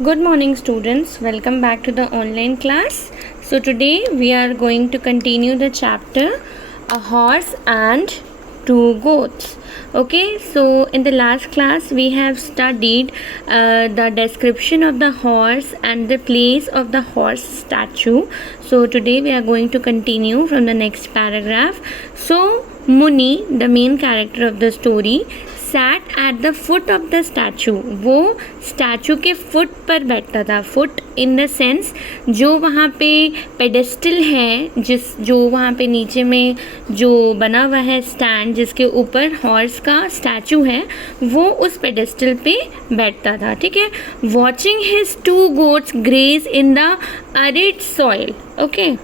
Good morning, students. Welcome back to the online class. So, today we are going to continue the chapter A Horse and Two Goats. Okay, so in the last class we have studied the description of the horse and the place of the horse statue. So, today we are going to continue from the next paragraph. So, Muni, the main character of the story, sat at the foot of the statue. वो statue के foot पर बैठता था. Foot in the sense जो वहाँ पे pedestal है, जो वहाँ पे नीचे में जो बना हुआ है स्टैंड जिसके ऊपर हॉर्स का स्टैचू है, वो उस पेडेस्टल पे बैठता था. ठीक है. Watching his two goats graze in the arid soil. Okay,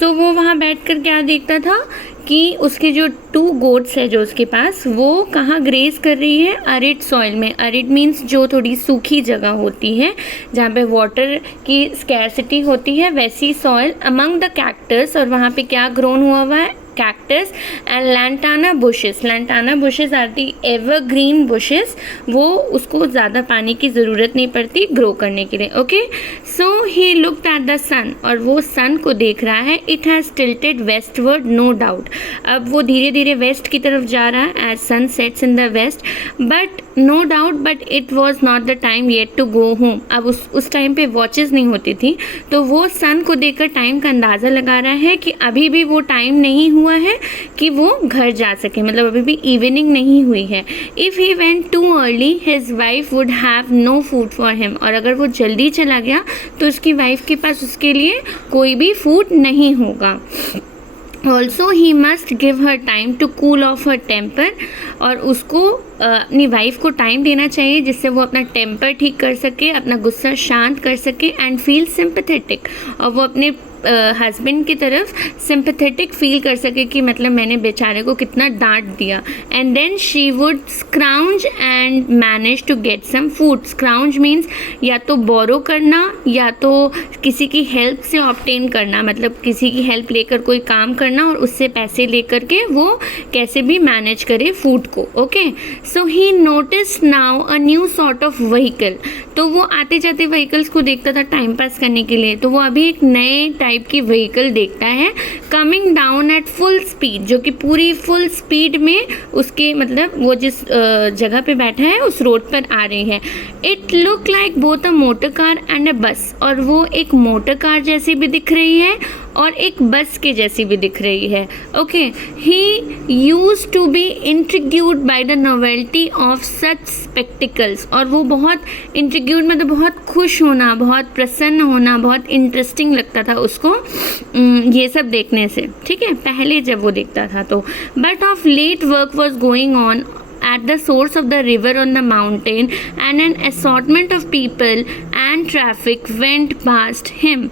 so वो वहाँ बैठ कर क्या देखता था कि उसके जो टू गोट्स है जो उसके पास, वो कहाँ ग्रेज कर रही है? अरिड सॉइल में. अरिड मीन्स जो थोड़ी सूखी जगह होती है जहाँ पे वाटर की स्कैरसिटी होती है, वैसी सॉइल अमंग द कैक्टस. और वहाँ पे क्या ग्रोन हुआ है? Cactus and lantana bushes. Lantana bushes are the evergreen bushes. वो उसको ज़्यादा पानी की ज़रूरत नहीं पड़ती ग्रो करने के लिए. Okay, so he looked at the sun. और वो सन को देख रहा है. It has tilted westward, no doubt. अब वो धीरे धीरे वेस्ट की तरफ जा रहा है as sun sets in the west. But no doubt, but it was not the time yet to go home. अब उस टाइम पे वॉचेस नहीं होती थी, तो वो सन को देखकर टाइम का अंदाज़ा लगा रहा है कि अभी भी वो टाइम नहीं हुआ है कि वो घर जा सके, मतलब अभी भी इवनिंग नहीं हुई है. If he went too early his wife would have no food for him. और अगर वो जल्दी चला गया तो उसकी वाइफ के पास उसके लिए कोई भी फूड नहीं होगा. Also he must give her time to cool off her temper. और उसको अपनी वाइफ को टाइम देना चाहिए जिससे वो अपना टेम्पर ठीक कर सके, अपना गुस्सा शांत कर सके एंड फील सिंपैथेटिक. और वो अपने हस्बैंड की तरफ सिंपैथेटिक फील कर सके कि मतलब मैंने बेचारे को कितना डांट दिया. And then she would scrounge and manage to get some food. Scrounge means या तो बोरो करना या तो किसी की हेल्प से ऑब्टेन करना, मतलब किसी की हेल्प लेकर कोई काम करना और उससे पैसे लेकर के वो कैसे भी मैनेज करे फूड को. Okay, so he notice now a new sort of vehicle. तो वो आते जाते व्हीकल्स को देखता था टाइम पास करने के लिए. तो वो अभी एक नए टाइप की व्हीकल देखता है coming down at full speed, जो कि पूरी फुल स्पीड में उसके मतलब वो जिस जगह पे बैठा है उस रोड पर आ रही है. It look like both a motor car and अ बस. और वो एक मोटर कार जैसी भी दिख रही है और एक बस के जैसी भी दिख रही है. Okay, he use to be intrigued by the novelty of such spectacles. और वो बहुत इंट्रिग्यूड मतलब बहुत खुश होना, बहुत प्रसन्न होना, बहुत इंटरेस्टिंग लगता था उसको ये सब देखने से. ठीक है, पहले जब वो देखता था तो. But of late work was going on at the source of the river on the mountain and an assortment of people and traffic went past him.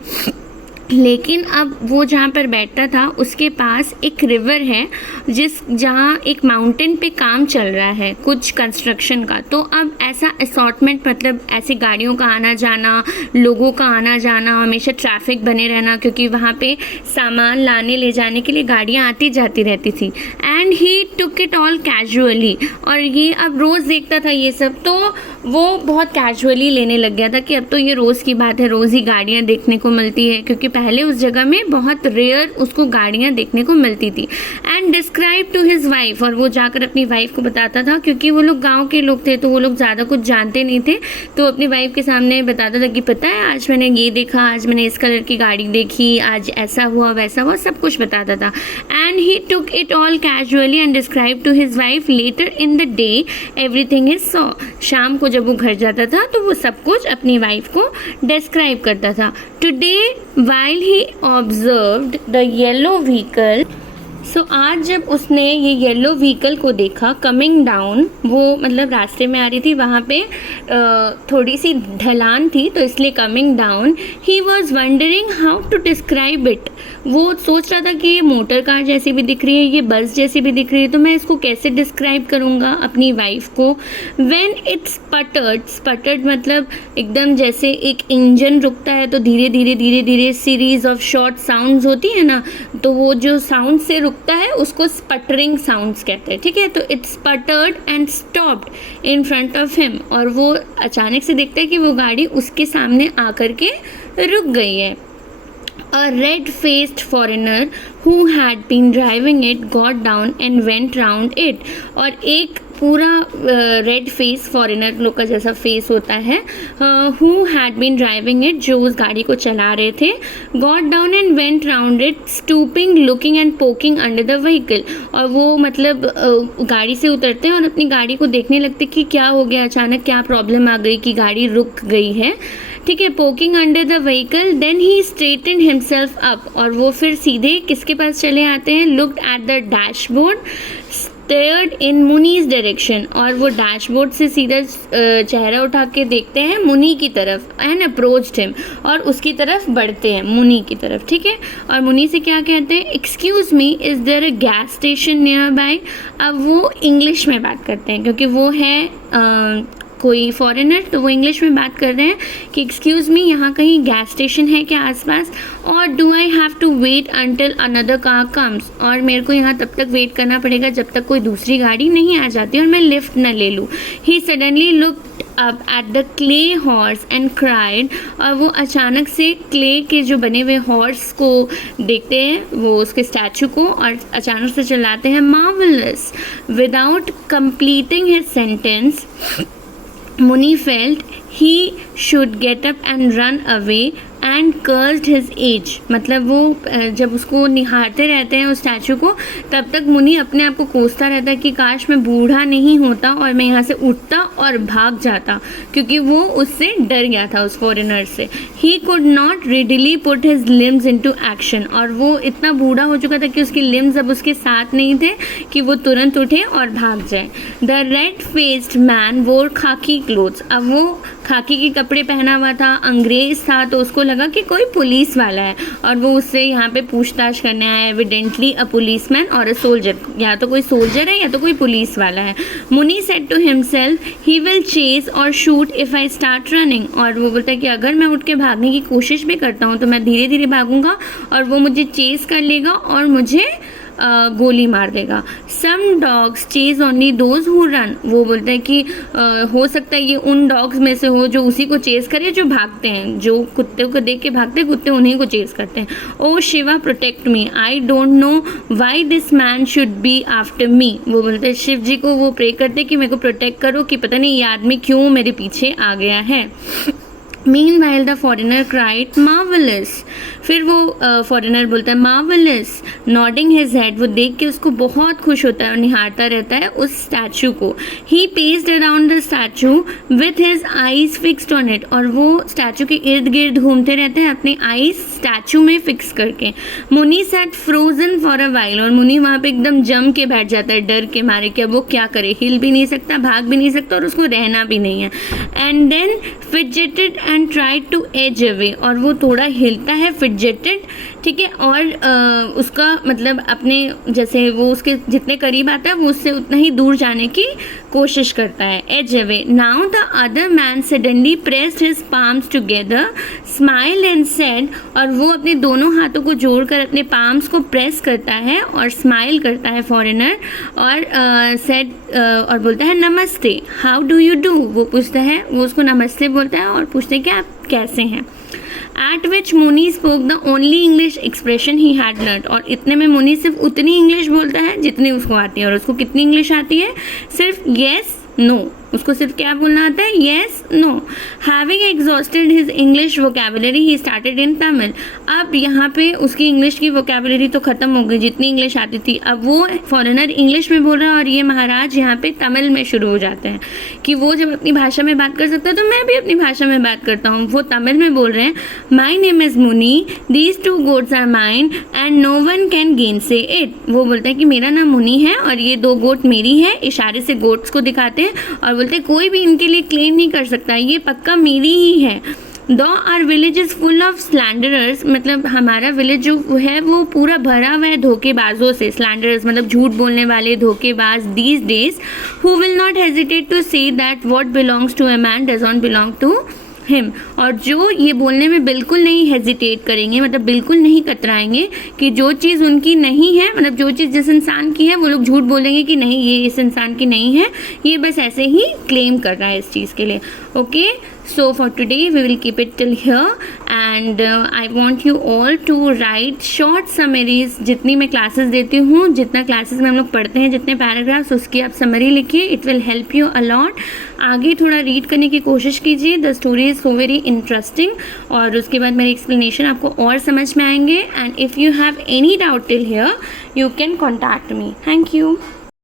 लेकिन अब वो जहाँ पर बैठता था उसके पास एक रिवर है जहाँ एक माउंटेन पे काम चल रहा है कुछ कंस्ट्रक्शन का. तो अब ऐसा असॉर्टमेंट मतलब ऐसी गाड़ियों का आना जाना, लोगों का आना जाना, हमेशा ट्रैफिक बने रहना, क्योंकि वहाँ पे सामान लाने ले जाने के लिए गाड़ियाँ आती जाती रहती थी. And he took it all casually. और ये अब रोज़ देखता था ये सब, तो वो बहुत कैजुअली लेने लग गया था कि अब तो ये रोज़ की बात है, रोज़ ही गाड़ियाँ देखने को मिलती है, क्योंकि पहले उस जगह में बहुत रेयर उसको गाड़ियाँ देखने को मिलती थी. And describe to his wife. और वो जाकर अपनी वाइफ को बताता था, क्योंकि वो लोग गांव के लोग थे तो वो लोग ज़्यादा कुछ जानते नहीं थे. तो अपनी वाइफ के सामने बताता था कि पता है आज मैंने ये देखा, आज मैंने इस कलर की गाड़ी देखी, आज ऐसा हुआ वैसा हुआ, सब कुछ बताता था. And he took it all casually and describe to his wife later in the day everything is saw. शाम को जब वो घर जाता था तो वो सब कुछ अपनी वाइफ को डिस्क्राइब करता था. Today while he observed the yellow vehicle, आज जब उसने ये येलो व्हीकल को देखा कमिंग डाउन, वो मतलब रास्ते में आ रही थी, वहाँ पे थोड़ी सी ढलान थी तो इसलिए coming down. He was wondering how to describe it. वो सोच रहा था कि ये मोटर कार जैसी भी दिख रही है, ये बस जैसी भी दिख रही है, तो मैं इसको कैसे डिस्क्राइब करूँगा अपनी वाइफ को. व्हेन इट स्पटर्ड मतलब एकदम जैसे एक इंजन रुकता है तो धीरे धीरे सीरीज ऑफ शॉर्ट साउंड्स होती है ना, तो वो जो साउंड से रुकता है उसको स्पटरिंग साउंड्स कहते हैं, ठीक है। तो it sputtered and stopped in front of him, और वो अचानक से देखता है कि वो गाड़ी उसके सामने आकर के रुक गई है। A red-faced foreigner who had been driving it got down and went round it. और एक पूरा रेड फेस फॉरेनर लोग का जैसा फेस होता है, who had been driving it, जो उस गाड़ी को चला रहे थे, got down and went round it, stooping, looking and poking under the vehicle. और वो मतलब गाड़ी से उतरते हैं और अपनी गाड़ी को देखने लगते कि क्या हो गया, अचानक क्या प्रॉब्लम आ गई कि गाड़ी रुक गई है, ठीक है। Poking under the vehicle, then he straighten himself up, और वो फिर सीधे किसके पास चले आते हैं, looked at the dashboard, stared in Muni's direction, और वो डैशबोर्ड से सीधा चेहरा उठा के देखते हैं मुनी की तरफ, एंड अप्रोच्ड हिम, और उसकी तरफ बढ़ते हैं, मुनी की तरफ, ठीक है। और मुनी से क्या कहते हैं, excuse me, is there a gas station nearby. अब वो इंग्लिश में बात करते हैं क्योंकि वो है कोई फॉरेनर, तो वो इंग्लिश में बात कर रहे हैं कि एक्सक्यूज़ मी, यहाँ कहीं गैस स्टेशन है क्या आसपास, और do I have to wait until another car comes, और मेरे को यहाँ तब तक वेट करना पड़ेगा जब तक कोई दूसरी गाड़ी नहीं आ जाती और मैं लिफ्ट न ले लूँ। He suddenly looked up at the clay horse and cried, और वो अचानक से क्ले के जो बने हुए हॉर्स को देखते हैं, वो उसके स्टैचू को, और अचानक से चिल्लाते हैं marvellous. Without completing his sentence Muni felt he should get up and run away and cursed his age. मतलब वो जब उसको निहारते रहते हैं उस स्टैचू को, तब तक मुनि अपने आप को कोसता रहता है कि काश मैं बूढ़ा नहीं होता और मैं यहाँ से उठता और भाग जाता, क्योंकि वो उससे डर गया था, उस फॉरेनर से। He could not readily put his limbs into action, और वो इतना बूढ़ा हो चुका था कि उसकी limbs अब उसके साथ नहीं थे कि वो तुरंत उठे और भाग जाए। The red-faced man wore khaki clothes. अब वो खाकी के कपड़े पहना हुआ था, अंग्रेज था, तो उसको लगा कि कोई पुलिस वाला है, और वो उससे यहाँ पे पूछताछ करने आया, एविडेंटली अ पुलिसमैन और अ सोल्जर, या तो कोई सोल्जर है या तो कोई पुलिस वाला है। Muni said to himself he will chase और shoot if I start running, और वो बोलता है कि अगर मैं उठ के भागने की कोशिश भी करता हूँ तो मैं धीरे धीरे भागूंगा और वो मुझे चेज कर लेगा और मुझे गोली मार देगा। Some dogs chase only those who run, वो बोलता है कि हो सकता है ये उन डॉग्स में से हो जो उसी को चेज करे जो भागते हैं, जो कुत्ते को देख के भागते हैं, कुत्ते उन्हीं को चेज करते हैं। O Shiva protect me, I don't know why this man should be after me, वो बोलते हैं शिव जी को वो प्रे करते कि मेरे को प्रोटेक्ट करो कि पता नहीं ये आदमी क्यों मेरे पीछे आ गया है। Meanwhile the foreigner cried marvelous, फिर वो फॉरेनर बोलता है marvelous, nodding his head, वो देख के उसको बहुत खुश होता है और निहारता रहता है उस स्टैचू को। He paced around the statue with his eyes fixed on it, और वो स्टैचू के इर्द गिर्द घूमते रहते हैं अपनी आईज स्टैचू में फिक्स करके। मुनी sat frozen for a while, और मुनी वहाँ पे एकदम जम के बैठ जाता है डर के मारे कि अब वो क्या करे, हिल भी नहीं सकता, भाग भी नहीं सकता, और उसको रहना भी नहीं है। And then fidgeted and tried to edge away, और वो थोड़ा हिलता है, फिडजेटेड, ठीक है, और उसका मतलब अपने जैसे वो उसके जितने करीब आता है वो उससे उतना ही दूर जाने की कोशिश करता है, edge away. Now the other man suddenly pressed his palms together, smile and said, और वो अपने दोनों हाथों को जोड़कर अपने पाम्स को प्रेस करता है और स्माइल करता है फॉरेनर, और सेड और बोलता है नमस्ते, हाउ डू यू डू, वो पूछता है, वो उसको नमस्ते बोलता है और पूछते हैं कि आप कैसे हैं। At which Muni spoke the only English expression he had learned, और इतने में मुनी सिर्फ उतनी इंग्लिश बोलता है जितनी उसको आती है, और उसको कितनी इंग्लिश आती है, सिर्फ yes no, उसको सिर्फ क्या बोलना आता है, yes no। Having exhausted his English vocabulary he started in Tamil, अब यहाँ पे उसकी इंग्लिश की vocabulary तो ख़त्म हो गई जितनी इंग्लिश आती थी, अब वो फॉरेनर इंग्लिश में बोल रहा है और ये महाराज यहाँ पे तमिल में शुरू हो जाते हैं कि वो जब अपनी भाषा में बात कर सकता है तो मैं भी अपनी भाषा में बात करता हूँ। वो तमिल में बोल रहे हैं, my name is Muni, these 2 goats are mine and no one can gainsay it, वो बोलता है कि मेरा नाम मुनी है और ये 2 गोट मेरी है, इशारे से गोट्स को दिखाते हैं, और बोलते कोई भी इनके लिए क्लेम नहीं कर सकता, ये पक्का मेरी ही है। Though our village is full of slanderers, मतलब हमारा विलेज जो है वो पूरा भरा हुआ है धोखेबाजों से, slanderers मतलब झूठ बोलने वाले धोखेबाज, these days who will not hesitate to say that what belongs to a man does not belong to him, और जो ये बोलने में बिल्कुल नहीं हेजिटेट करेंगे, मतलब बिल्कुल नहीं कतराएंगे कि जो चीज़ उनकी नहीं है, मतलब जो चीज़ जिस इंसान की है वो लोग झूठ बोलेंगे कि नहीं ये इस इंसान की नहीं है, ये बस ऐसे ही क्लेम कर रहा है इस चीज़ के लिए. Okay, so for today we will keep it till here, and I want you all to write short summaries. जितनी मैं क्लासेस देती हूँ, जितना क्लासेस में हम लोग पढ़ते हैं, जितने पैराग्राफ्स, उसकी आप समरी लिखिए. It will help you a lot. आगे थोड़ा रीड करने की कोशिश कीजिए. The story is so very interesting, और उसके बाद मेरे एक्सप्लेनेशन आपको और समझ में आएंगे. And if you have any doubt till here, you can contact me. Thank you.